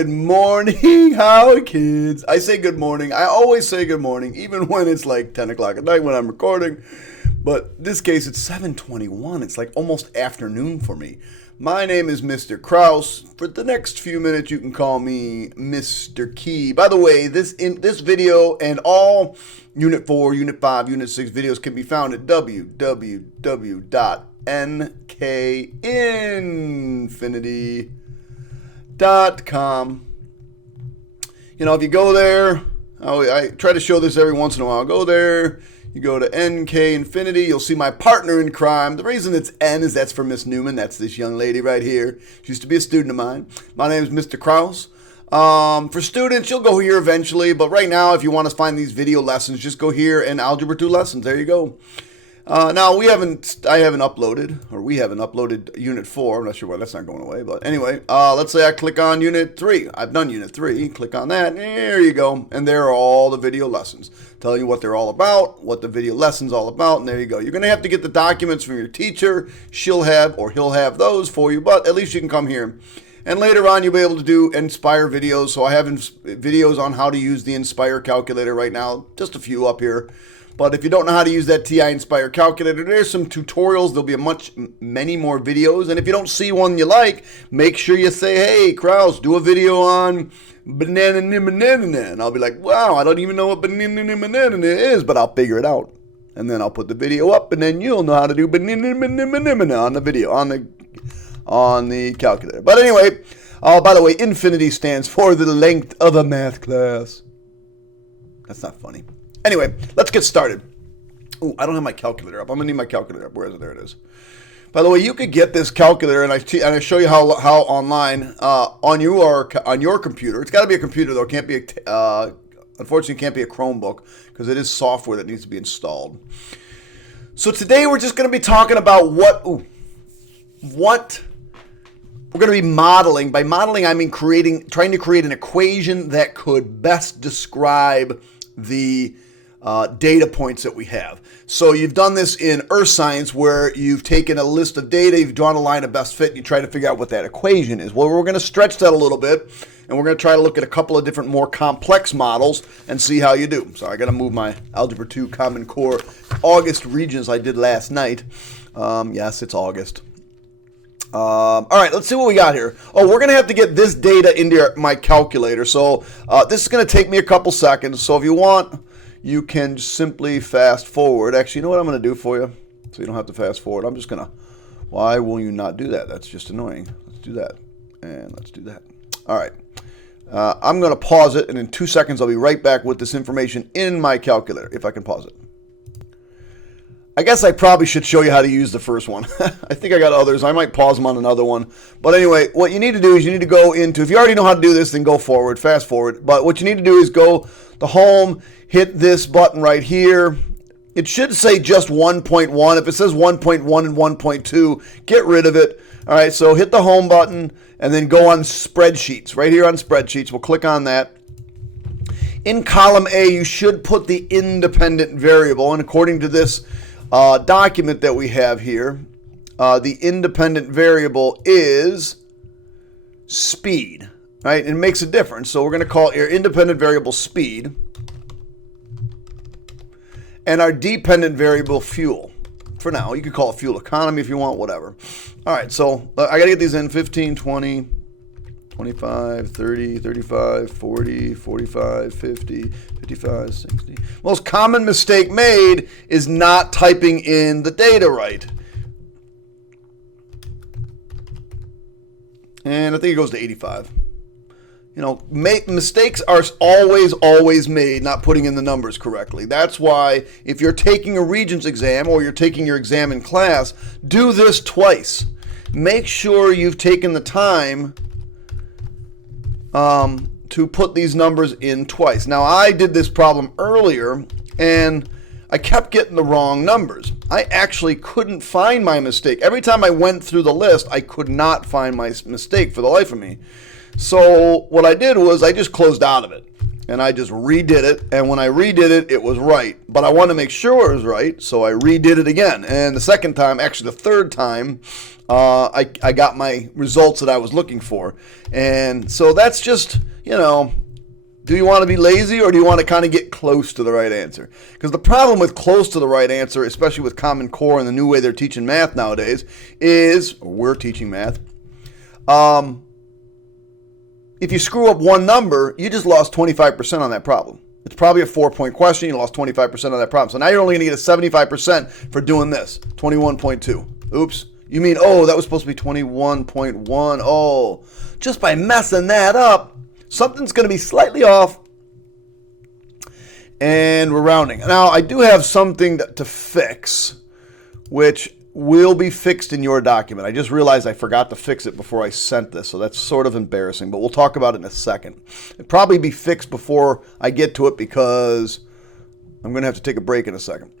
Good morning, how kids? I say good morning. I always say good morning, even when it's like 10 o'clock at night when I'm recording. But in this case, it's 7:21. It's like almost afternoon for me. My name is Mr. Krause. For the next few minutes, you can call me Mr. Key. By the way, this video and all Unit 4, Unit 5, Unit 6 videos can be found at www.nkinfinity.com. You know, if you go there, I try to show this every once in a while. Go there, you go to NK Infinity, you'll see my partner in crime. The reason it's N is that's for Miss Newman. That's this young lady right here. She used to be a student of mine. My name is Mr. Krause. For students, you'll go here eventually, but right now, if you want to find these video lessons, just go here and Algebra 2 lessons. There you go. Now, we haven't uploaded Unit 4. I'm not sure why that's not going away, but anyway, let's say I click on Unit 3. I've done Unit 3. Click on that. There you go. And there are all the video lessons. Telling you what they're all about, what the video lesson's all about, and there you go. You're going to have to get the documents from your teacher. She'll have, or he'll have those for you, but at least you can come here. And later on, you'll be able to do Inspire videos. So I have videos on how to use the Inspire calculator right now. Just a few up here. But if you don't know how to use that TI Inspire calculator, there's some tutorials. There'll be many more videos. And if you don't see one you like, make sure you say, hey, Krause, do a video on banana. And I'll be like, wow, I don't even know what banana is, but I'll figure it out. And then I'll put the video up, and then you'll know how to do banana on the video, on the calculator. But anyway, by the way, infinity stands for the length of a math class. That's not funny. Anyway, let's get started. Ooh, I don't have my calculator up. I'm going to need my calculator up. Where is it? There it is. By the way, you could get this calculator, and I show you how online on your computer. It's got to be a computer, though. It can't be unfortunately, it can't be a Chromebook because it is software that needs to be installed. So today we're just going to be talking about what we're going to be modeling. By modeling, I mean trying to create an equation that could best describe the data points that we have. So you've done this in earth science where you've taken a list of data, you've drawn a line of best fit, and you try to figure out what that equation is. Well, we're going to stretch that a little bit, and we're going to try to look at a couple of different more complex models and see how you do. So I got to move my Algebra 2 Common Core August regions I did last night. Yes, it's August. All right, let's see what we got here. Oh, we're going to have to get this data into my calculator. So this is going to take me a couple seconds. So if you want, you can simply fast forward. Actually, you know what I'm going to do for you? So you don't have to fast forward. I'm just going to, why will you not do that? That's just annoying. Let's do that. And let's do that. All right. I'm going to pause it. And in 2 seconds, I'll be right back with this information in my calculator, if I can pause it. I guess I probably should show you how to use the first one. I think I got others. I might pause them on another one. But anyway, what you need to do is you need to go into, if you already know how to do this, then go forward, fast forward. But what you need to do is go to home, hit this button right here. It should say just 1.1. If it says 1.1 and 1.2, get rid of it. All right, so hit the home button and then go on spreadsheets. Right here on spreadsheets, we'll click on that. In column A, you should put the independent variable. And according to this document that we have here, the independent variable is speed, right? It makes a difference. So we're going to call our independent variable speed and our dependent variable fuel. For now, you could call it fuel economy if you want, whatever. All right, so I got to get these in 15, 20, 25, 30, 35, 40, 45, 50, 55, 60. Most common mistake made is not typing in the data right. And I think it goes to 85. You know, mistakes are always made not putting in the numbers correctly. That's why if you're taking a Regents exam or you're taking your exam in class, do this twice. Make sure you've taken the time to put these numbers in twice. Now, I did this problem earlier, and I kept getting the wrong numbers. I actually couldn't find my mistake. Every time I went through the list, I could not find my mistake for the life of me. So what I did was I just closed out of it. and I just redid it. And when I redid it, it was right. But I wanted to make sure it was right, so I redid it again. And the second time, actually the third time, I got my results that I was looking for. And so that's just, you know, do you want to be lazy or do you want to kind of get close to the right answer? Because the problem with close to the right answer, especially with Common Core and the new way they're teaching math nowadays, is, or we're teaching math, if you screw up one number, you just lost 25% on that problem. It's probably a 4-point question. You lost 25% on that problem. So now you're only going to get a 75% for doing this, 21.2. Oops. You mean, oh, that was supposed to be 21.1. Oh, just by messing that up, something's going to be slightly off. And we're rounding. Now, I do have something to fix, which will be fixed in your document. I just realized I forgot to fix it before I sent this, so that's sort of embarrassing, but we'll talk about it in a second. It'll probably be fixed before I get to it because I'm going to have to take a break in a second.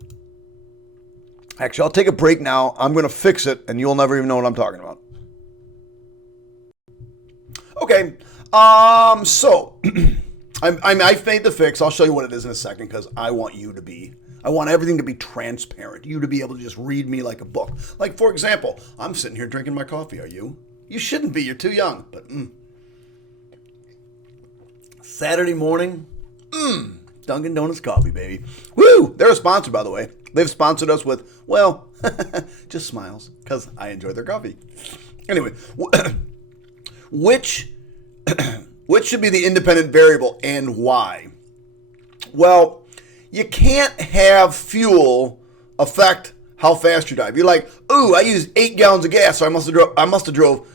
Actually, I'll take a break now. I'm going to fix it, and you'll never even know what I'm talking about. Okay, so I've made the fix. I'll show you what it is in a second because I want everything to be transparent. You to be able to just read me like a book. Like, for example, I'm sitting here drinking my coffee. Are you? You shouldn't be. You're too young. But Saturday morning, Dunkin' Donuts coffee, baby. Woo! They're a sponsor, by the way. They've sponsored us with, well, just smiles because I enjoy their coffee. Anyway, which should be the independent variable and why? Well, you can't have fuel affect how fast you drive. You're like, ooh, I used 8 gallons of gas, so I must have drove.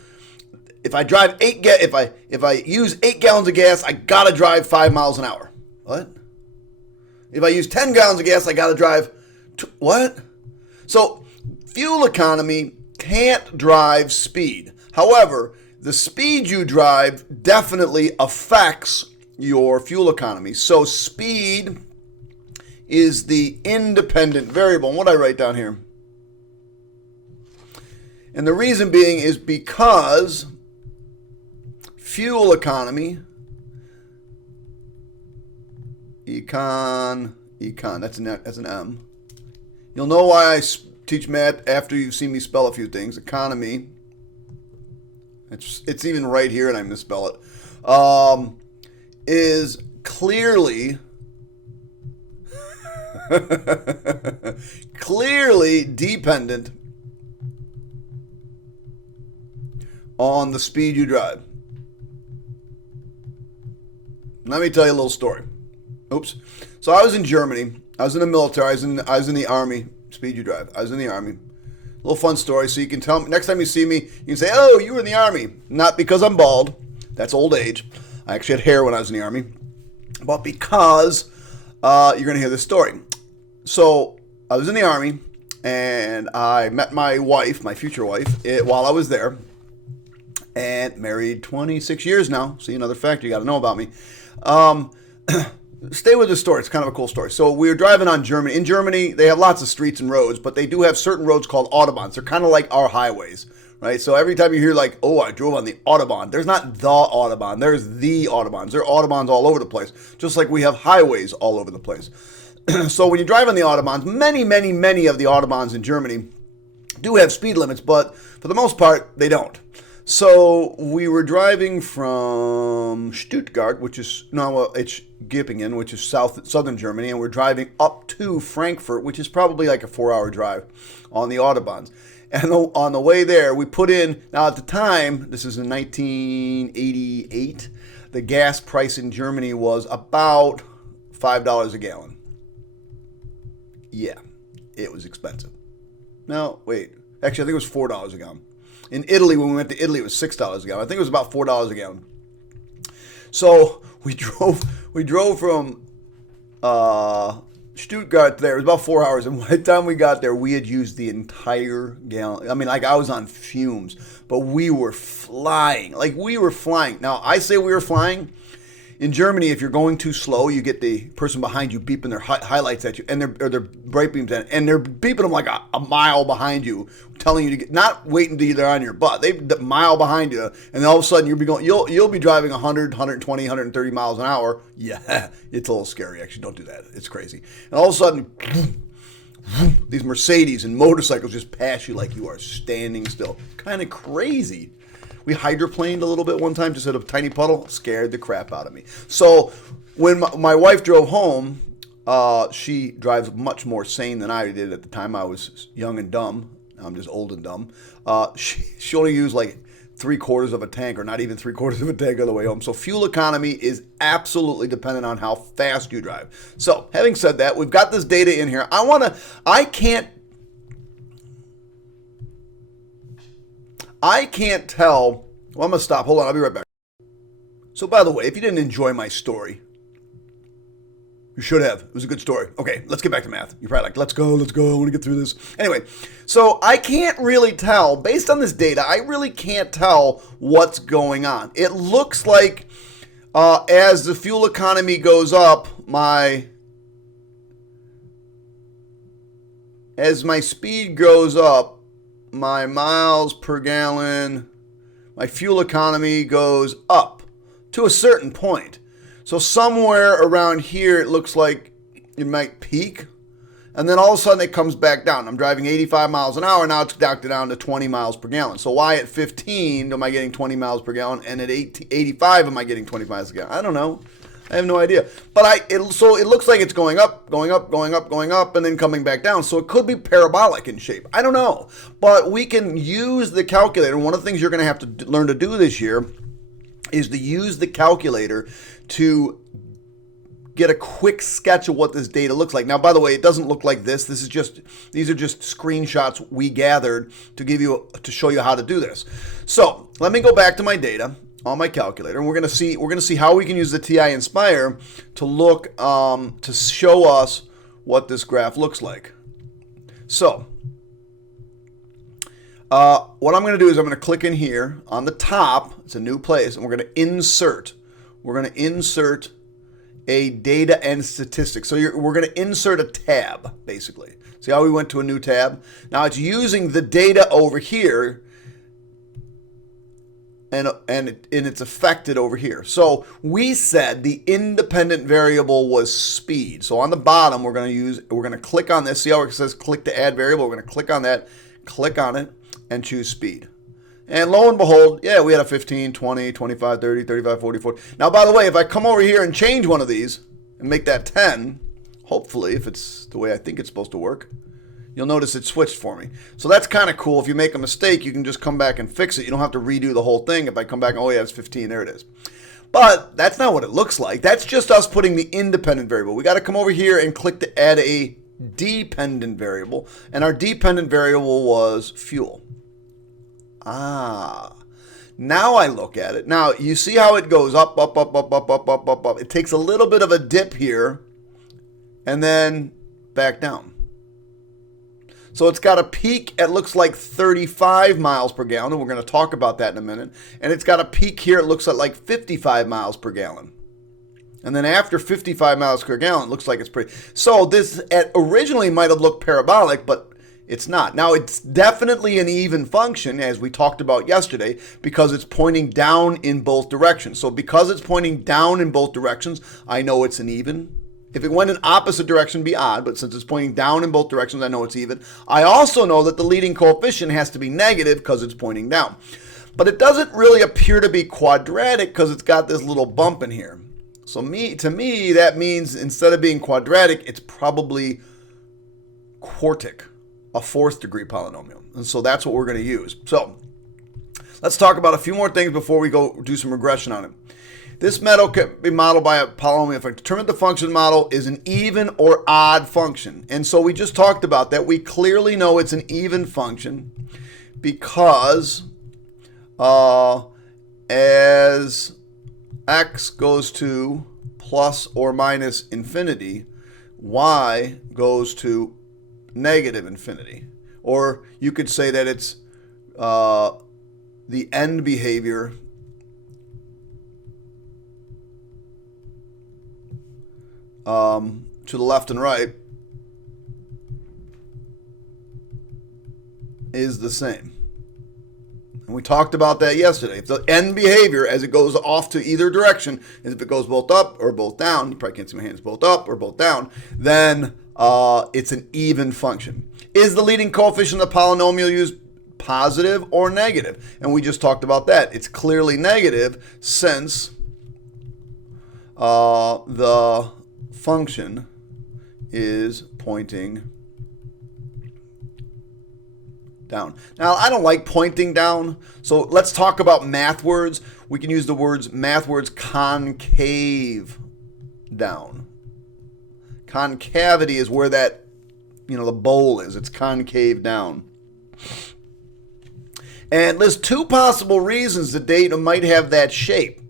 If I use 8 gallons of gas, I gotta drive 5 miles an hour. What? If I use 10 gallons of gas, I gotta drive. What? So fuel economy can't drive speed. However, the speed you drive definitely affects your fuel economy. So speed is the independent variable. And what I write down here? And the reason being is because fuel economy, econ, that's an M. You'll know why I teach math after you've seen me spell a few things. Economy, it's even right here and I misspell it, is clearly dependent on the speed you drive. Let me tell you a little story. Oops. So I was in Germany. I was in the military. I was in the Army. Speed you drive. I was in the Army. A little fun story. So you can tell me, next time you see me, you can say, oh, you were in the Army. Not because I'm bald. That's old age. I actually had hair when I was in the Army. But because you're going to hear this story. So I was in the Army, and I met my wife, my future wife, while I was there. And married 26 years now. See, another fact you got to know about me. Stay with the story. It's kind of a cool story. So we were driving on Germany. In Germany, they have lots of streets and roads, but they do have certain roads called Autobahns. They're kind of like our highways, right? So every time you hear like, oh, I drove on the Autobahn, there's not the Autobahn. There's the Autobahns. There are Autobahns all over the place, just like we have highways all over the place. So when you drive on the Autobahns, many of the Autobahns in Germany do have speed limits, but for the most part, they don't. So we were driving from Stuttgart, it's Gippingen, which is southern Germany, and we're driving up to Frankfurt, which is probably like a 4-hour drive on the Autobahns. And on the way there, we put in, now at the time, this is in 1988, the gas price in Germany was about $5 a gallon. Yeah, it was expensive. No, wait, actually I think it was $4 a gallon. In Italy, when we went to Italy, it was $6 a gallon. I think it was about $4 a gallon. So we drove from Stuttgart there. It was about 4 hours. And by the time we got there, we had used the entire gallon. I mean, like I was on fumes, but we were flying. Now, I say we were flying. In Germany, if you're going too slow, you get the person behind you beeping their highlights at you, and their bright beams, and they're beeping them like a mile behind you, telling you to get, not waiting till they're on your butt. The mile behind you, and then all of a sudden you'll be driving 100, 120, 130 miles an hour. Yeah, it's a little scary. Actually, don't do that. It's crazy. And all of a sudden, these Mercedes and motorcycles just pass you like you are standing still. Kind of crazy. We hydroplaned a little bit one time, just hit a tiny puddle, scared the crap out of me. So when my wife drove home, she drives much more sane than I did at the time. I was young and dumb. Now I'm just old and dumb. She only used like 3/4 of a tank, or not even 3/4 of a tank on the way home. So fuel economy is absolutely dependent on how fast you drive. So having said that, we've got this data in here. I can't tell. Well, I'm going to stop. Hold on. I'll be right back. So, by the way, if you didn't enjoy my story, you should have. It was a good story. Okay, let's get back to math. You're probably like, let's go. I want to get through this. Anyway, so I can't really tell. Based on this data, I really can't tell what's going on. It looks like as the fuel economy goes up, as my speed goes up, my miles per gallon, my fuel economy goes up to a certain point. So somewhere around here, it looks like it might peak. And then all of a sudden it comes back down. I'm driving 85 miles an hour. Now it's knocked down to 20 miles per gallon. So why at 15 am I getting 20 miles per gallon? And at 85 am I getting 20 miles per gallon? I don't know. I have no idea. But so it looks like it's going up, and then coming back down. So it could be parabolic in shape. I don't know. But we can use the calculator. And one of the things you're going to have to learn to do this year is to use the calculator to get a quick sketch of what this data looks like. Now, by the way, it doesn't look like this. These are just screenshots we gathered to show you how to do this. So let me go back to my data on my calculator, and we're going to see how we can use the TI Inspire to look to show us what this graph looks like. So what I'm going to do is I'm going to click in here on the top. It's a new place, and we're going to insert. We're going to insert a data and statistics. So we're going to insert a tab, basically. See how we went to a new tab? Now it's using the data over here, and it's affected over here. So we said the independent variable was speed. So on the bottom, we're going to click on this. See how it says click to add variable? We're going to click on that, click on it, and choose speed. And lo and behold, yeah, we had a 15, 20, 25, 30, 35, 40, 40. Now, by the way, if I come over here and change one of these and make that 10, hopefully, if it's the way I think it's supposed to work, you'll notice it switched for me. So that's kind of cool. If you make a mistake, you can just come back and fix it. You don't have to redo the whole thing. If I come back and, oh yeah, it's 15, there it is. But that's not what it looks like. That's just us putting the independent variable. We got to come over here and click to add a dependent variable. And our dependent variable was fuel. Now I look at it. Now you see how it goes up, up, up, up, up, up, up, up, up. It takes a little bit of a dip here and then back down. So it's got a peak at looks like 35 miles per gallon, and we're going to talk about that in a minute. And it's got a peak here, it looks like 55 miles per gallon. And then after 55 miles per gallon, it looks like it's pretty. So this originally might have looked parabolic, but it's not. Now, it's definitely an even function, as we talked about yesterday, because it's pointing down in both directions. So because it's pointing down in both directions, I know it's an even. If it went in opposite direction, it'd be odd, but since it's pointing down in both directions, I know it's even. I also know that the leading coefficient has to be negative because it's pointing down. But it doesn't really appear to be quadratic because it's got this little bump in here. So to me, that means instead of being quadratic, it's probably quartic, a fourth degree polynomial. And so that's what we're going to use. So let's talk about a few more things before we go do some regression on it. This method can be modeled by a polynomial function. Determine the function model is an even or odd function. And so we just talked about that. We clearly know it's an even function because as x goes to plus or minus infinity, y goes to negative infinity. Or you could say that it's the end behavior to the left and right is the same. And we talked about that yesterday. If the end behavior as it goes off to either direction is if it goes both up or both down, you probably can't see my hands, both up or both down, then it's an even function. Is the leading coefficient of the polynomial used positive or negative? And we just talked about that. It's clearly negative since the function is pointing down. Now, I don't like pointing down, so let's talk about math words. We can use the math words concave down. Concavity is where that, the bowl is. It's concave down. And there's two possible reasons the data might have that shape.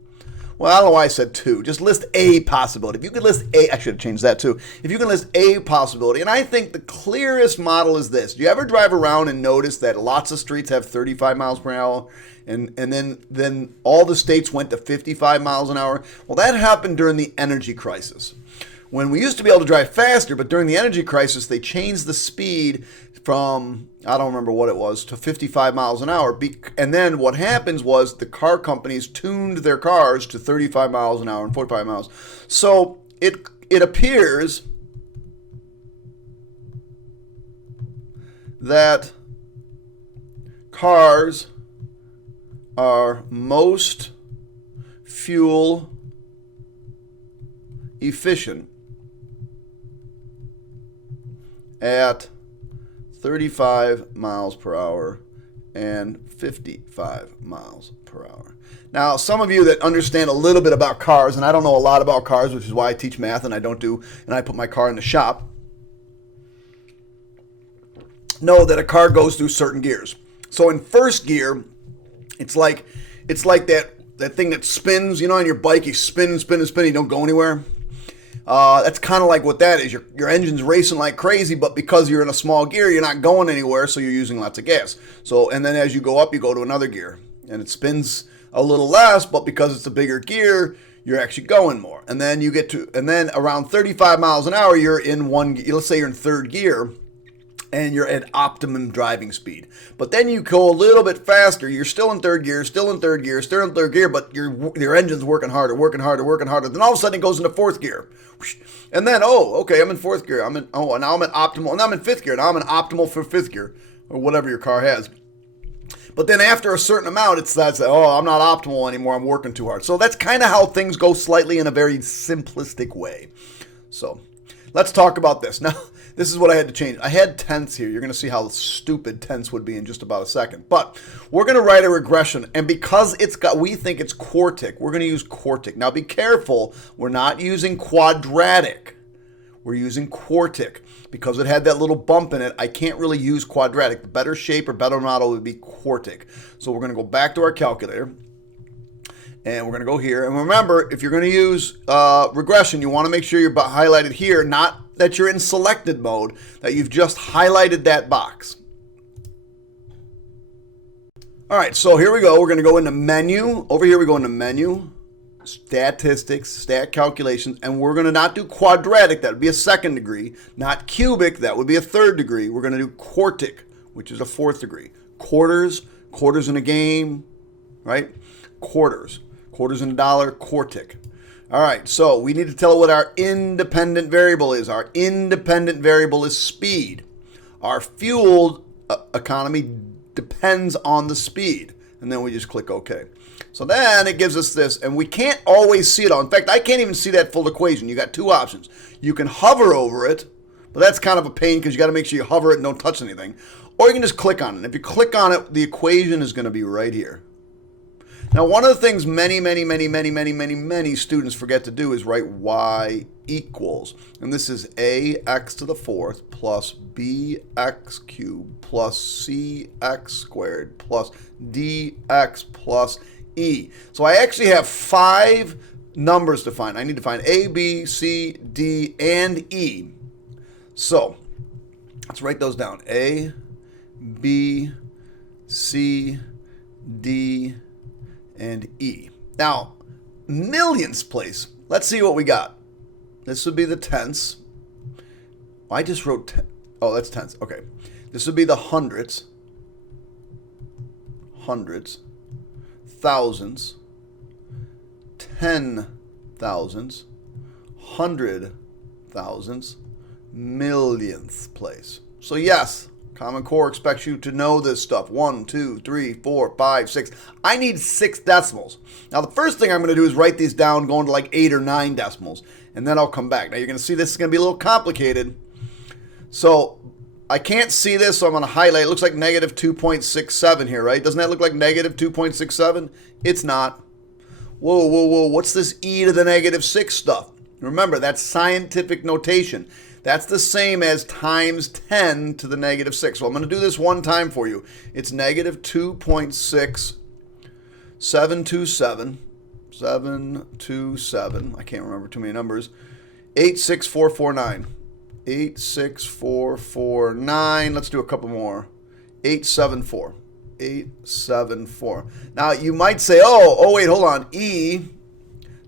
Well, I don't know why I said two. Just list a possibility. If you could list I should have changed that too. If you can list a possibility, and I think the clearest model is this. Do you ever drive around and notice that lots of streets have 35 miles per hour, and then all the states went to 55 miles an hour? Well, that happened during the energy crisis, when we used to be able to drive faster, but during the energy crisis, they changed the speed from, I don't remember what it was, to 55 miles an hour. And then what happens was the car companies tuned their cars to 35 miles an hour and 45 miles. So it appears that cars are most fuel efficient at 35 miles per hour and 55 miles per hour. Now, some of you that understand a little bit about cars, and I don't know a lot about cars, which is why I teach math and I put my car in the shop, know that a car goes through certain gears. So in first gear, it's like that thing that spins, on your bike, you spin and spin and spin, you don't go anywhere. That's kind of like what that is. Your engine's racing like crazy, but because you're in a small gear, you're not going anywhere, so you're using lots of gas. So, and then as you go up, you go to another gear, and it spins a little less, but because it's a bigger gear, you're actually going more. And then and then around 35 miles an hour, you're in let's say you're in third gear, and you're at optimum driving speed. But then you go a little bit faster. You're still in third gear, but your engine's working harder. Then all of a sudden it goes into fourth gear. And then, okay, I'm in fourth gear. Now I'm at optimal. And I'm in fifth gear. Now I'm in optimal for fifth gear, or whatever your car has. But then after a certain amount, I'm not optimal anymore. I'm working too hard. So that's kind of how things go, slightly in a very simplistic way. So let's talk about this. Now, this is what I had to change. I had tenths here. You're going to see how stupid tenths would be in just about a second. But we're going to write a regression. And because we think it's quartic, we're going to use quartic. Now be careful. We're not using quadratic. We're using quartic. Because it had that little bump in it, I can't really use quadratic. The better shape or better model would be quartic. So we're going to go back to our calculator. And we're going to go here. And remember, if you're going to use regression, you want to make sure you're highlighted here, not that you're in selected mode, that you've just highlighted that box. All right, so here we go. We're going to go into menu. Over here we go into menu, statistics, stat calculations, and we're going to not do quadratic. That would be a second degree. Not cubic. That would be a third degree. We're going to do quartic, which is a fourth degree. Quarters in a game, right? Quarters in a dollar, quartic. All right, so we need to tell it what our independent variable is. Our independent variable is speed. Our fuel economy depends on the speed. And then we just click OK. So then it gives us this, and we can't always see it all. In fact, I can't even see that full equation. You got two options. You can hover over it, but that's kind of a pain because you got to make sure you hover it and don't touch anything. Or you can just click on it. If you click on it, the equation is going to be right here. Now, one of the things many students forget to do is write y equals. And this is ax to the fourth plus bx cubed plus cx squared plus dx plus e. So I actually have 5 numbers to find. I need to find a, b, c, d, and e. So let's write those down. A, b, c, d, and E. Now, millions place. Let's see what we got. This would be the tenths. I just wrote oh, that's tenths. Okay. This would be the hundredths. Hundreds. Thousands. 10,000s. 100,000s. Millionth place. So yes, Common Core expects you to know this stuff. 1, 2, 3, 4, 5, 6. I need 6 decimals. Now the first thing I'm going to do is write these down going to like 8 or 9 decimals. And then I'll come back. Now you're going to see this is going to be a little complicated. So I can't see this, so I'm going to highlight. It looks like negative 2.67 here, right? Doesn't that look like negative 2.67? It's not. Whoa, whoa, whoa. What's this e to the negative 6 stuff? Remember, that's scientific notation. That's the same as times 10 to the negative 6. So I'm going to do this one time for you. It's negative 2.6727. 727. I can't remember too many numbers. 86449. 86449. Let's do a couple more. 874. 874. Now you might say, oh wait, hold on. E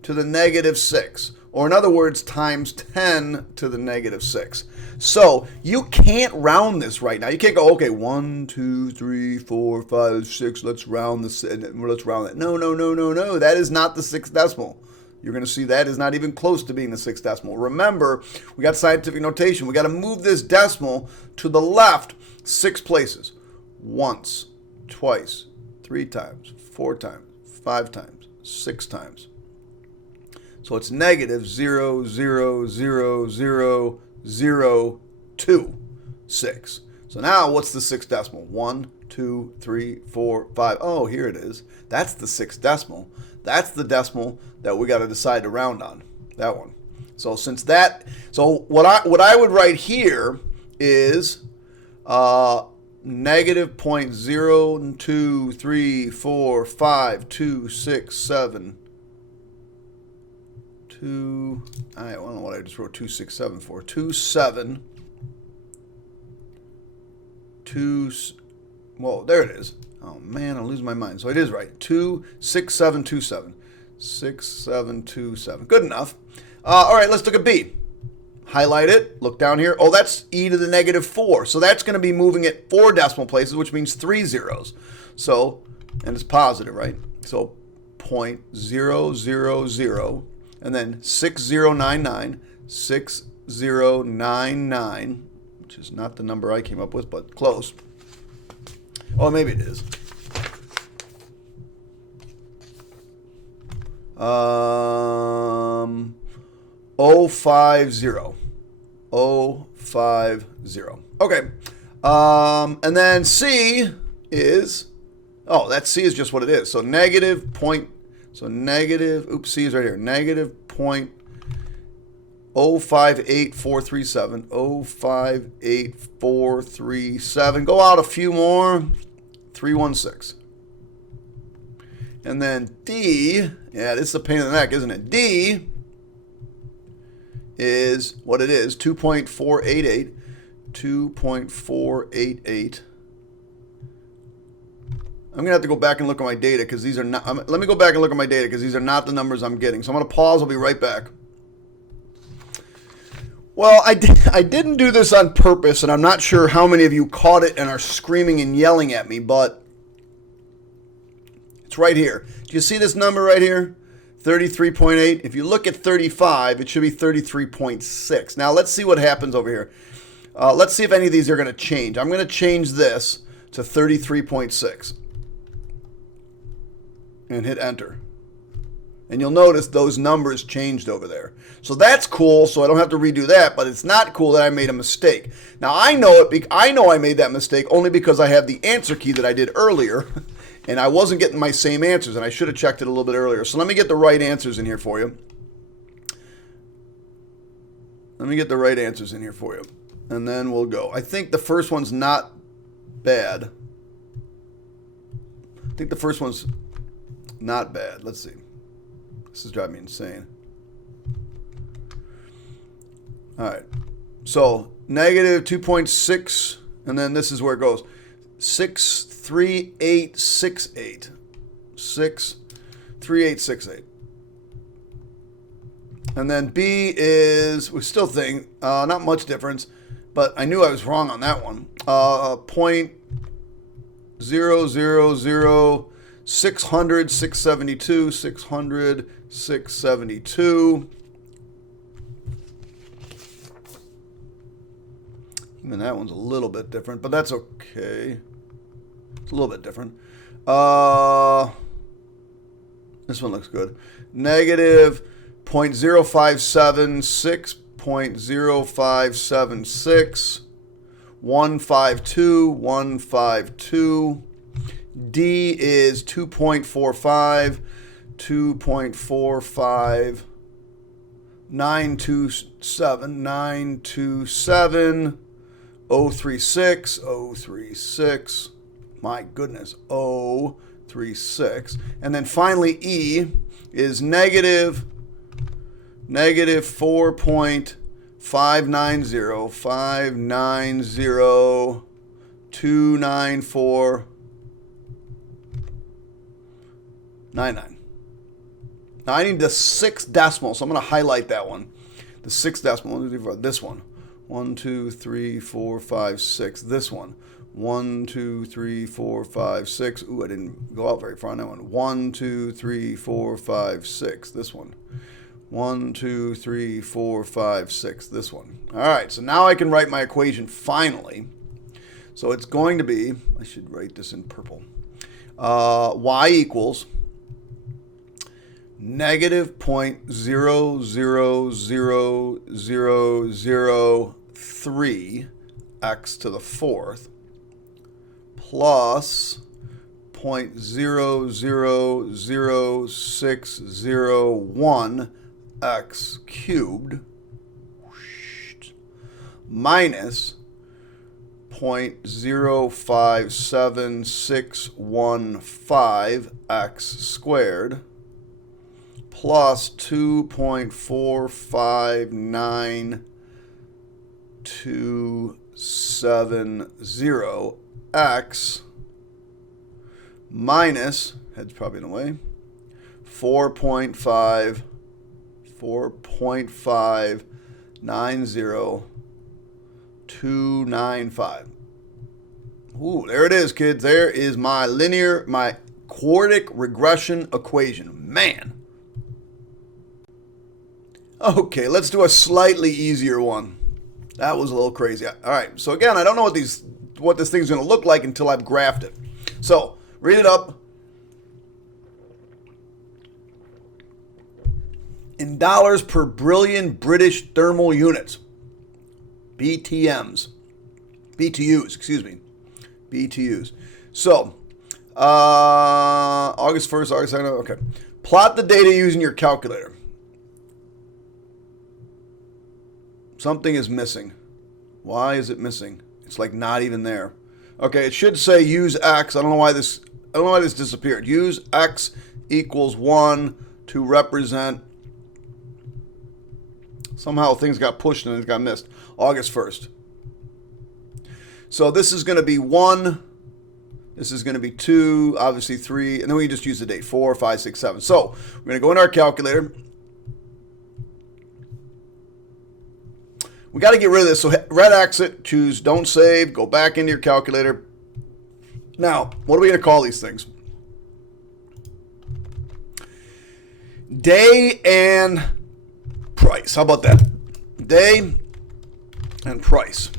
to the negative 6. Or in other words, times 10 to the negative 6. So you can't round this right now. You can't go, okay, 1, 2, 3, 4, 5, 6. Let's round this. Let's round that. No, no, no, no, no. That is not the 6th decimal. You're going to see that is not even close to being the 6th decimal. Remember, we got scientific notation. We got to move this decimal to the left 6 places. Once, twice, 3 times, 4 times, 5 times, 6 times. So it's negative 0.0000026. So now what's the 6th decimal? 1, 2, 3, 4, 5. Oh, here it is. That's the 6th decimal. That's the decimal that we got to decide to round on. That one. So since that, so what I would write here is negative 0.023452672. I don't know what I just wrote 267 for. 27. Whoa, there it is. Oh man, I'm losing my mind. So it is right. 26727. 6727. Good enough. All right, let's look at B. Highlight it. Look down here. Oh, that's e to the negative 4. So that's going to be moving it 4 decimal places, which means 3 zeros. So, and it's positive, right? So 0.000. And then 6099, 6099, which is not the number I came up with, but close. Oh, maybe it is. 050. 050. Okay. And then C is, oh, that C is just what it is. So negative point. So negative, oops, C is right here. Negative 0.058437. 0.058437. Go out a few more. 316. And then D, yeah, this is a pain in the neck, isn't it? D is what it is, 2.488. 2.488. I'm going to have to go back and look at my data because these are not, let me go back and look at my data because these are not the numbers I'm getting. So I'm going to pause. I'll be right back. Well, I didn't do this on purpose, and I'm not sure how many of you caught it and are screaming and yelling at me, but it's right here. Do you see this number right here? 33.8. If you look at 35, it should be 33.6. Now, let's see what happens over here. Let's see if any of these are going to change. I'm going to change this to 33.6. And hit enter. And you'll notice those numbers changed over there. So that's cool, so I don't have to redo that, but it's not cool that I made a mistake. Now I know it. I know I made that mistake only because I have the answer key that I did earlier, and I wasn't getting my same answers, and I should have checked it a little bit earlier. So let me get the right answers in here for you. Let me get the right answers in here for you, and then we'll go. I think the first one's not bad. I think the first one's not bad. Let's see. This is driving me insane. All right. So negative 2.6, and then this is where it goes. 63868. 63868. And then B is, we still think, not much difference, but I knew I was wrong on that one. 0.000 600 672 600 672. Even that one's a little bit different, but that's okay. It's a little bit different. This one looks good. Negative 0.0576, 0.0576, 152, 152. D is 2.45, 2.45, 927, 927, 036, 036. My goodness, 036. And then finally E is negative 4.590, 590, 294, 99. Now I need the 6th decimal, so I'm going to highlight that one. The 6th decimal, 1, 2, 3, 4, this one. 1, 2, 3, 4, 5, 6. This one. 1, 2, 3, 4, 5, 6. Ooh, I didn't go out very far on that one. 1, 2, 3, 4, 5, 6. This one. 1, 2, 3, 4, 5, 6. This one. All right, so now I can write my equation finally. So it's going to be, I should write this in purple. Y equals negative 0.00003 x to the 4th plus 0.000601 x cubed minus 0.057615 x squared plus 2.45970 x minus, head's probably in the way, 4.595. Ooh, there it is, kids. There is my quartic regression equation. Man. Okay, let's do a slightly easier one. That was a little crazy. All right, so again, I don't know what this thing's going to look like until I've graphed it. So, read it up. In dollars per billion British thermal units. BTUs, excuse me. BTUs. So, August 1st, August 2nd, okay. Plot the data using your calculator. Something is missing. Why is it missing? It's like not even there. Okay, it should say use X. I don't know why this disappeared. Use X equals 1 to represent. Somehow things got pushed and it got missed. August 1st. So this is going to be 1. This is going to be 2, obviously 3, and then we just use the date, 4, 5, 6, 7. So we're going to go into our calculator. We got to get rid of this. So red exit, choose don't save, go back into your calculator. Now, what are we going to call these things? Day and price. How about that? Day and price.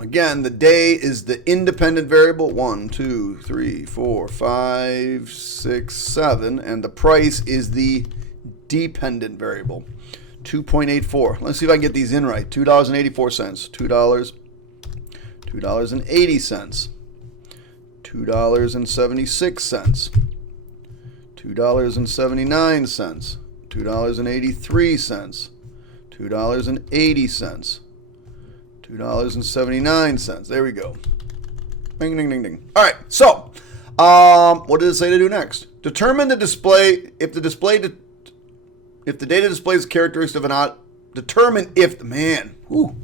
Again, the day is the independent variable. 1, 2, 3, 4, 5, 6, 7. And the price is the dependent variable. 2.84. Let's see if I can get these in right. $2.84. $2. $2.80. $2.76. $2.79. $2.83. $2.80. $2.79. There we go. Ding, ding, ding, ding. All right. So, what did it say to do next? Determine the display. If the data displays the characteristic of an odd, determine if need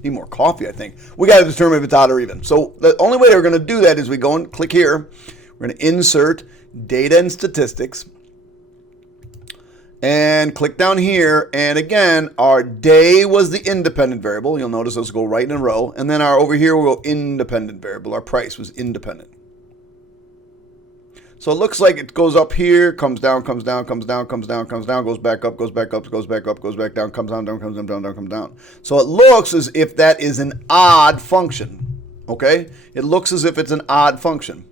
more coffee, I think. We got to determine if it's odd or even. So the only way we're going to do that is we go and click here. We're going to insert data and statistics. And click down here, and again, our day was the independent variable. You'll notice those go right in a row. And then our over here will go independent variable. Our price was independent. So it looks like it goes up here, comes down, comes down, comes down, comes down, comes down, goes back up, goes back up, goes back up, goes back down, comes down, down, comes down, down, down, comes down. So it looks as if that is an odd function. Okay? It looks as if it's an odd function.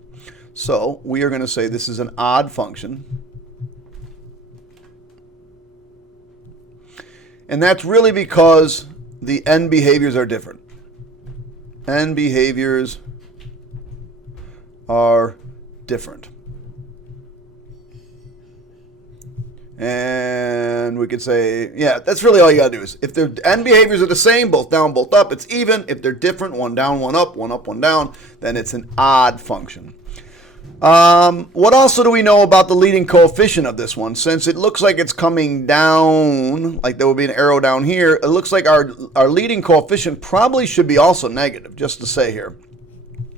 So we are going to say this is an odd function. And that's really because the n behaviors are different. N behaviors are different. And we could say, yeah, that's really all you got to do is if the n behaviors are the same, both down, both up, it's even. If they're different, one down, one up, one down, then it's an odd function. What also do we know about the leading coefficient of this one? Since it looks like it's coming down, like there will be an arrow down here, it looks like our leading coefficient probably should be also negative, just to say here.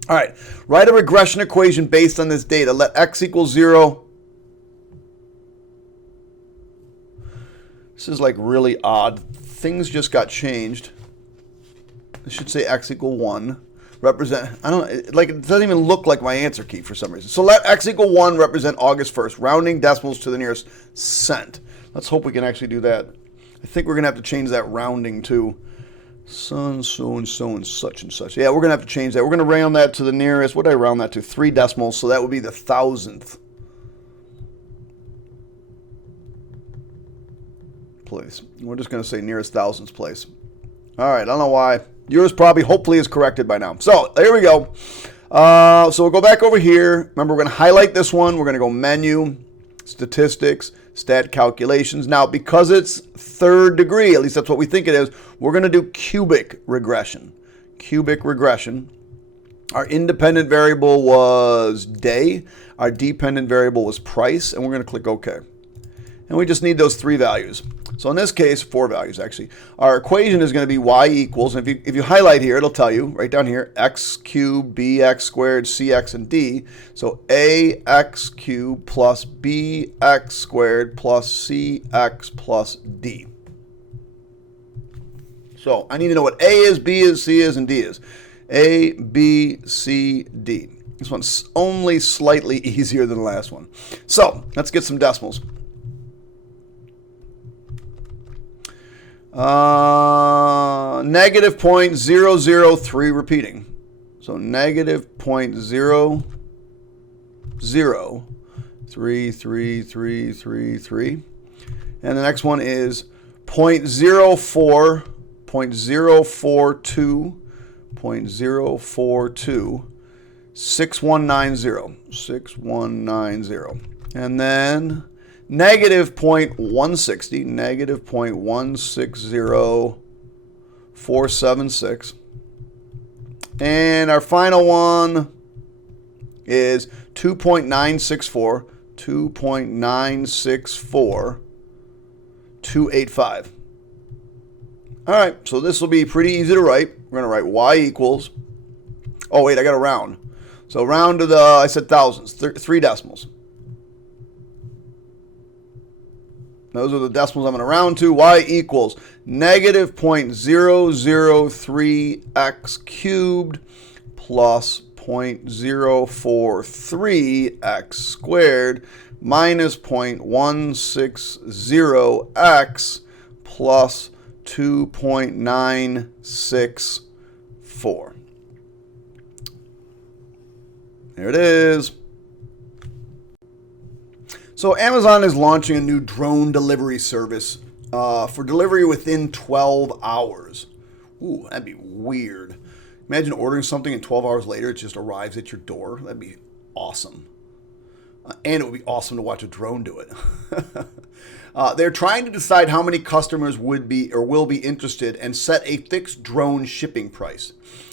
All right, write a regression equation based on this data. Let x equal 0. This is like really odd. Things just got changed. It should say x equal 1. Represent, I don't, like, it doesn't even look like my answer key for some reason. So let x equal 1 represent August 1st, rounding decimals to the nearest cent. Let's hope we can actually do that. I think we're going to have to change that rounding to so and so and so and such and such. Yeah, we're going to have to change that. We're going to round that to the nearest, what did I round that to? 3 decimals, so that would be the thousandth place. We're just going to say nearest thousandths place. All right, I don't know why. Yours probably, hopefully, is corrected by now. So there we go. So we'll go back over here. Remember, we're going to highlight this one. We're going to go Menu, Statistics, Stat Calculations. Now, because it's third degree, at least that's what we think it is, we're going to do cubic regression. Cubic regression. Our independent variable was day. Our dependent variable was price. And we're going to click OK. And we just need those 3 values. So in this case, 4 values actually. Our equation is going to be y equals, and if you highlight here, it'll tell you right down here, x cubed, bx squared, cx, and d. So ax cubed plus bx squared plus cx plus d. So I need to know what a is, b is, c is, and d is. A, b, c, d. This one's only slightly easier than the last one. So let's get some decimals. Negative 0.003 repeating. So negative 0.003333. And the next one is 0.04, 0.042, 0.042, 6190, 6190. And then negative 0.160, negative 0.160476. And our final one is 2.964, 2.964,285. All right, so this will be pretty easy to write. We're going to write y equals, oh wait, I got to round. So round to the, I said thousands, 3 decimals. Those are the decimals I'm going to round to. Y equals negative 0.003x cubed plus 0.043x squared minus 0.160x plus 2.964. There it is. So Amazon is launching a new drone delivery service for delivery within 12 hours. Ooh, that'd be weird. Imagine ordering something and 12 hours later it just arrives at your door. That'd be awesome. And it would be awesome to watch a drone do it. They're trying to decide how many customers would be or will be interested and set a fixed drone shipping price.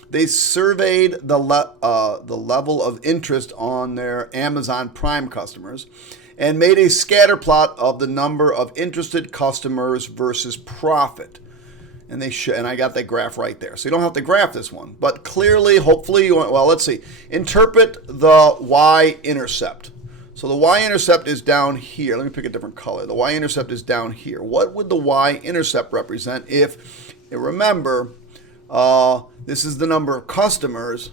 They surveyed the level of interest on their Amazon Prime customers and made a scatter plot of the number of interested customers versus profit. And and I got that graph right there. So you don't have to graph this one. But clearly, hopefully, well, let's see. Interpret the y-intercept. So the y-intercept is down here. Let me pick a different color. The y-intercept is down here. What would the y-intercept represent if, remember, this is the number of customers,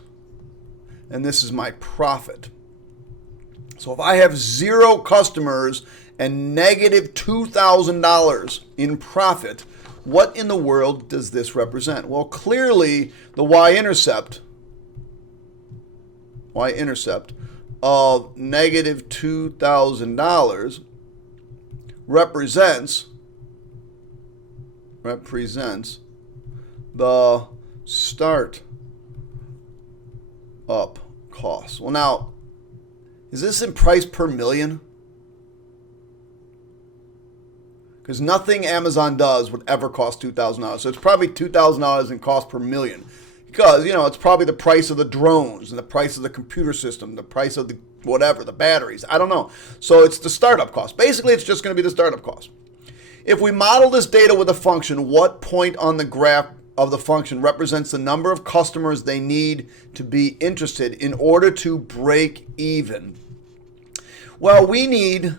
and this is my profit. So if I have 0 customers and negative $2,000 in profit, what in the world does this represent? Well, clearly the y-intercept of negative $2,000 represents the start up cost. Well, now, is this in price per million? Because nothing Amazon does would ever cost $2,000. So it's probably $2,000 in cost per million. Because, it's probably the price of the drones and the price of the computer system, the price of the whatever, the batteries. I don't know. So it's the startup cost. Basically, it's just going to be the startup cost. If we model this data with a function, what point on the graph of the function represents the number of customers they need to be interested in order to break even? Well, we need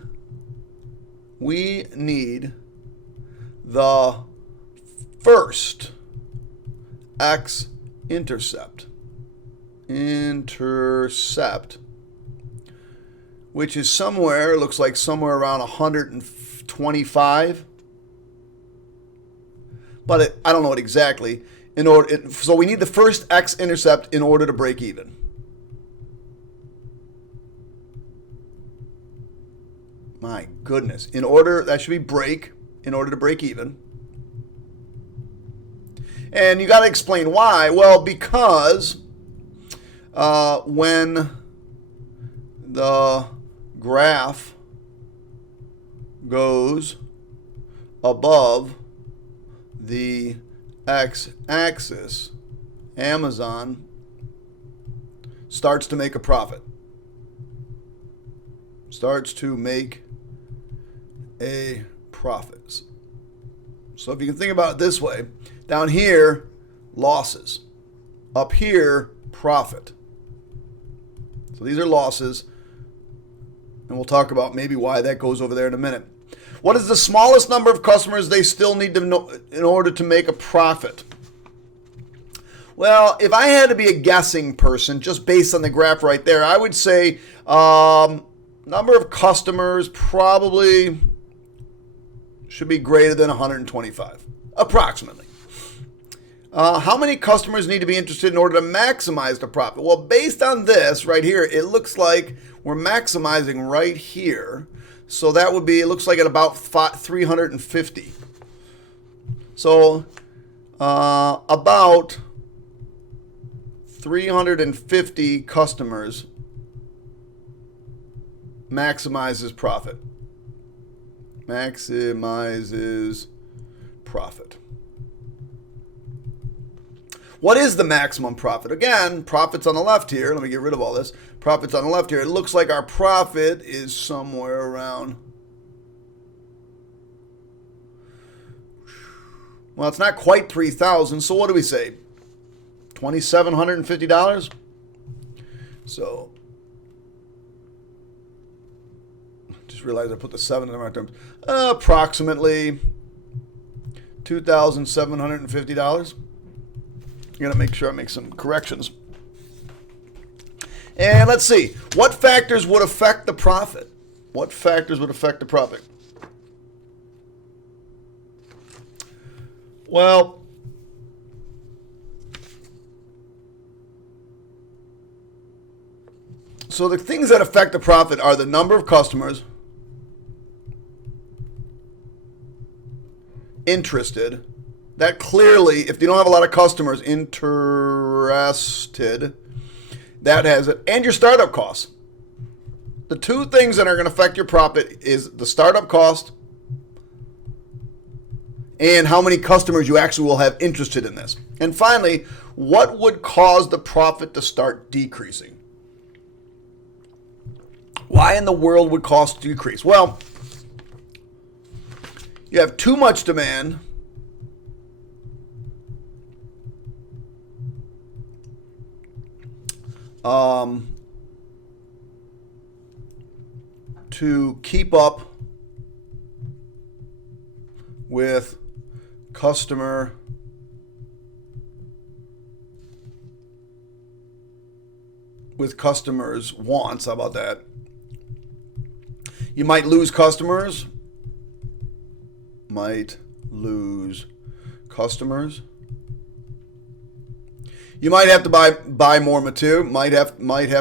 the first x-intercept, which is somewhere, looks like somewhere around 125. But I don't know it exactly. So we need the first x-intercept in order to break even. My goodness. That should be break, in order to break even. And you got to explain why. Well, because when the graph goes above the x-axis, Amazon starts to make a profit. Starts to make a profit. So if you can think about it this way, down here, losses. Up here, profit. So these are losses. And we'll talk about maybe why that goes over there in a minute. What is the smallest number of customers they still need to know in order to make a profit? Well, if I had to be a guessing person, just based on the graph right there, I would say number of customers probably should be greater than 125, approximately. How many customers need to be interested in order to maximize the profit? Well, based on this right here, it looks like we're maximizing right here. So that would be, it looks like at about 350. So about 350 customers maximizes profit. Maximizes profit. What is the maximum profit? Again, profit's on the left here. Let me get rid of all this. Profit's on the left here. It looks like our profit is somewhere around, well, it's not quite 3,000. So what do we say? $2,750? So just realized I put the 7 in the right terms. Approximately $2,750. I'm going to make sure I make some corrections. And let's see. What factors would affect the profit? What factors would affect the profit? Well, so the things that affect the profit are the number of customers interested. That clearly, if you don't have a lot of customers interested, that has it. And your startup costs. The two things that are going to affect your profit is the startup cost and how many customers you actually will have interested in this. And finally, what would cause the profit to start decreasing? Why in the world would cost decrease? Well, you have too much demand. to keep up with customers' wants. How about that? You might lose customers. Might lose customers. You might have to buy more material. Might have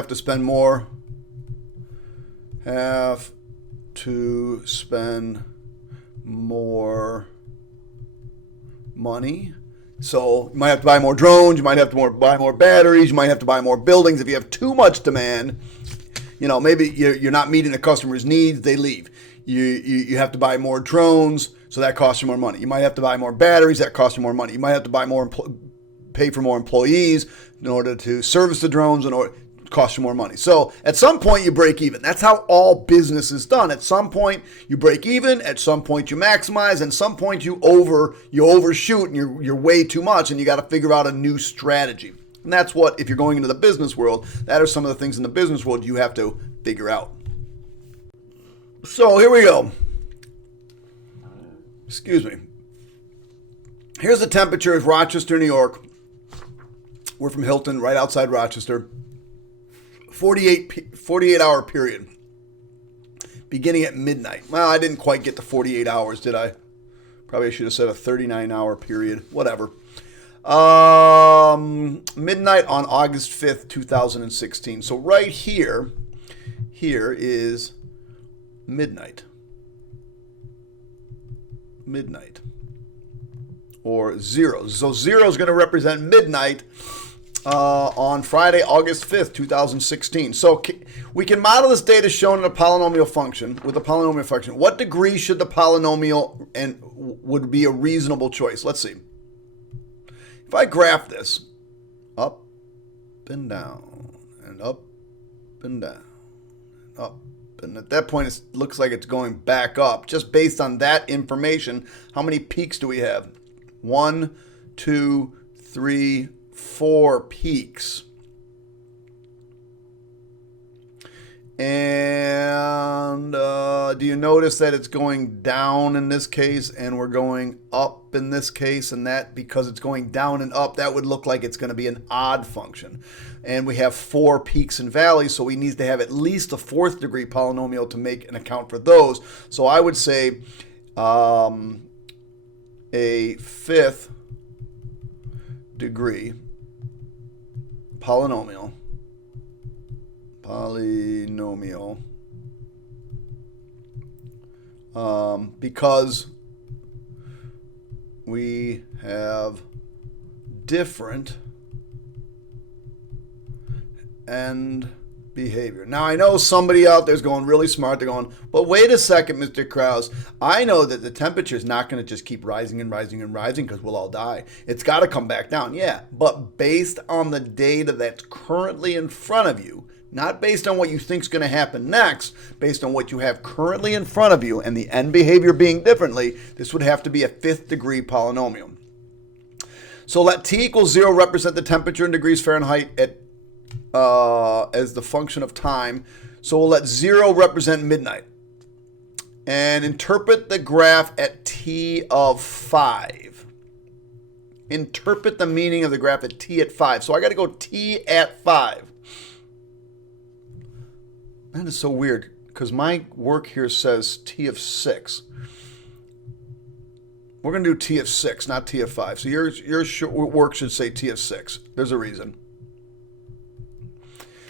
to spend more. Have to spend more money. So you might have to buy more drones. You might have to buy more batteries. You might have to buy more buildings. If you have too much demand, maybe you're not meeting the customer's needs. They leave. You have to buy more drones, so that costs you more money. You might have to buy more batteries. That costs you more money. You might have to buy pay for more employees in order to service the drones, cost you more money. So at some point you break even. That's how all business is done. At some point you break even, at some point you maximize, and at some point you overshoot and you're way too much, and you got to figure out a new strategy. And that's what, if you're going into the business world, that are some of the things in the business world you have to figure out. So here we go. Excuse me. Here's the temperature of Rochester, New York. We're from Hilton, right outside Rochester. 48-hour period, beginning at midnight. Well, I didn't quite get to 48 hours, did I? Probably I should have said a 39-hour period. Whatever. Midnight on August 5th, 2016. So right here is midnight. Midnight. Or 0. So 0 is going to represent midnight on Friday, August 5th, 2016. So we can model this data shown in a polynomial function with a polynomial function. What degree should the polynomial and would be a reasonable choice? Let's see. If I graph this up and down and up and down, up, and at that point it looks like it's going back up. Just based on that information, how many peaks do we have? 1, 2, 3, 4 peaks. And do you notice that it's going down in this case and we're going up in this case? And that, because it's going down and up, that would look like it's going to be an odd function. And we have 4 peaks and valleys, so we need to have at least a 4th degree polynomial to make an account for those. So I would say a 5th degree polynomial because we have different end behavior. Now, I know somebody out there is going really smart. They're going, but wait a second, Mr. Krause. I know that the temperature is not going to just keep rising and rising and rising because we'll all die. It's got to come back down. Yeah, but based on the data that's currently in front of you, not based on what you think is going to happen next, based on what you have currently in front of you and the end behavior being differently, this would have to be a 5th degree polynomial. So let t equals 0 represent the temperature in degrees Fahrenheit at as the function of time. So we'll let 0 represent midnight. And interpret the graph at t of 5. Interpret the meaning of the graph at t at 5. So I got to go t at 5. That is so weird because my work here says t of 6. We're going to do t of 6, not t of 5. So your work should say t of 6. There's a reason.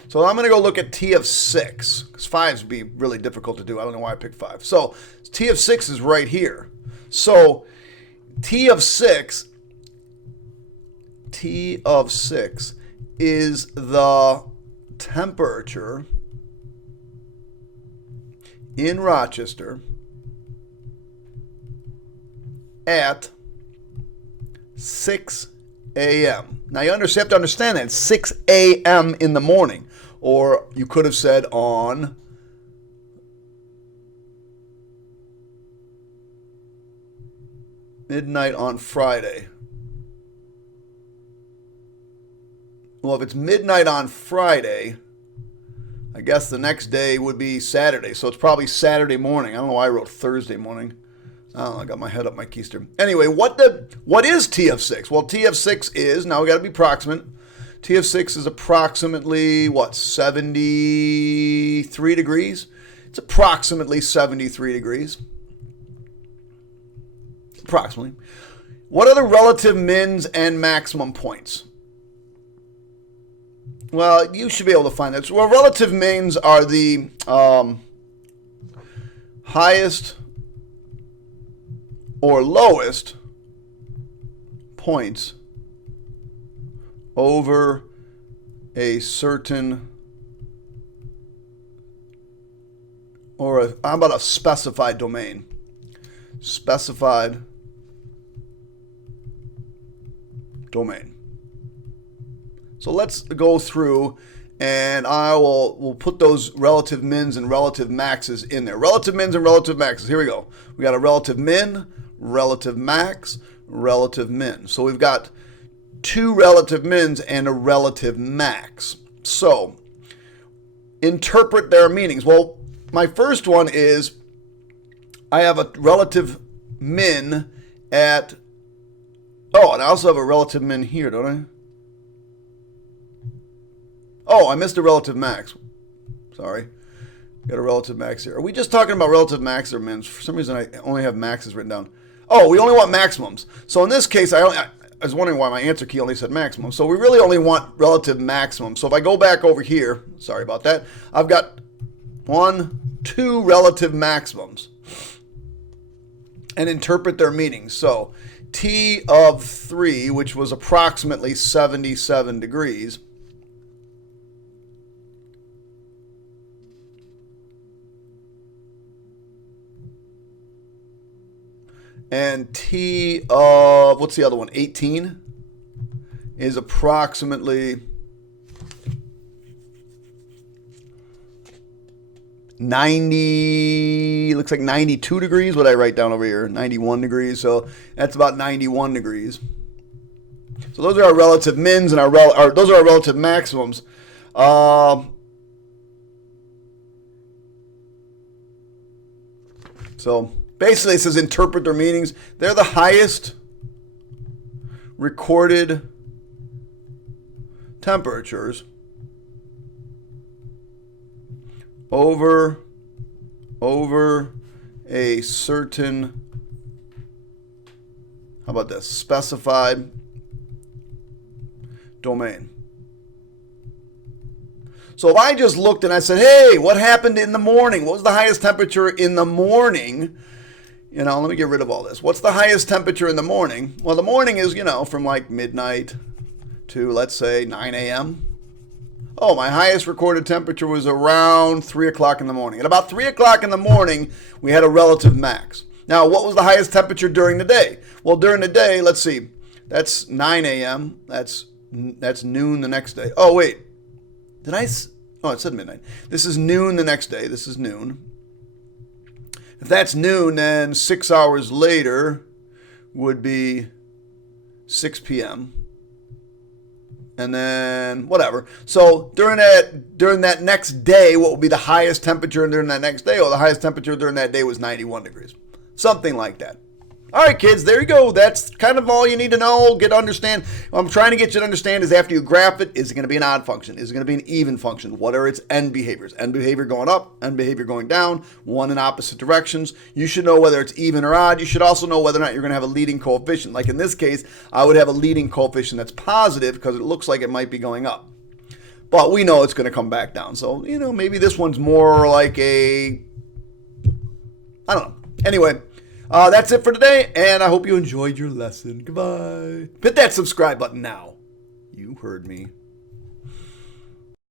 So I'm going to go look at t of 6, because 5s would be really difficult to do. I don't know why I picked 5. So t of 6 is right here. So t of 6 is the temperature in Rochester at 6 a.m. Now you have to understand that it's 6 a.m. in the morning. Or you could have said on midnight on Friday. Well, if it's midnight on Friday, I guess the next day would be Saturday. So it's probably Saturday morning. I don't know why I wrote Thursday morning. I don't know, I got my head up my keister. Anyway, what is T of 6? Well, T of 6 is, now we got to be approximate. T of 6 is approximately, what, 73 degrees? It's approximately 73 degrees. Approximately. What are the relative mins and maximum points? Well, you should be able to find that. Well, relative mins are the highest or lowest points over a certain, or how about a specified domain? Specified domain. So let's go through, and we'll put those relative mins and relative maxes in there. Relative mins and relative maxes. Here we go. We got a relative min, relative max, relative min. So we've got two relative mins and a relative max. So interpret their meanings. Well, my first one is I have a relative min at, oh, and I also have a relative min here, don't I? Oh, I missed a relative max. Sorry. Got a relative max here. Are we just talking about relative max or mins? For some reason, I only have maxes written down. Oh, we only want maximums. So in this case, I was wondering why my answer key only said maximum. So we really only want relative maximum. So if I go back over here, sorry about that, I've got 2 relative maximums and interpret their meanings. So T of 3, which was approximately 77 degrees, and T of, what's the other one, 18, is approximately 90, looks like 92 degrees. What did I write down over here? 91 degrees. So that's about 91 degrees. So those are our relative mins and those are our relative maximums. So basically, it says interpret their meanings. They're the highest recorded temperatures over a certain, how about this, specified domain. So if I just looked and I said, hey, what happened in the morning? What was the highest temperature in the morning? You know, let me get rid of all this. What's the highest temperature in the morning? Well, the morning is, you know, from like midnight to, let's say, 9 a.m. Oh, my highest recorded temperature was around 3 o'clock in the morning. At about 3 o'clock in the morning, we had a relative max. Now, what was the highest temperature during the day? Well, during the day, let's see. That's 9 a.m. That's noon the next day. Oh, wait. Oh, it said midnight. This is noon the next day. This is noon. If that's noon, then 6 hours later would be 6 p.m. And then whatever. So during that next day, what would be the highest temperature during that next day? Well, the highest temperature during that day was 91 degrees. Something like that. All right, kids, there you go. That's kind of all you need to know, get to understand. What I'm trying to get you to understand is after you graph it, is it going to be an odd function? Is it going to be an even function? What are its end behaviors? End behavior going up, end behavior going down, one in opposite directions. You should know whether it's even or odd. You should also know whether or not you're going to have a leading coefficient. Like in this case, I would have a leading coefficient that's positive because it looks like it might be going up. But we know it's going to come back down. So, you know, maybe this one's more like I don't know. Anyway. That's it for today, and I hope you enjoyed your lesson. Goodbye. Hit that subscribe button now. You heard me.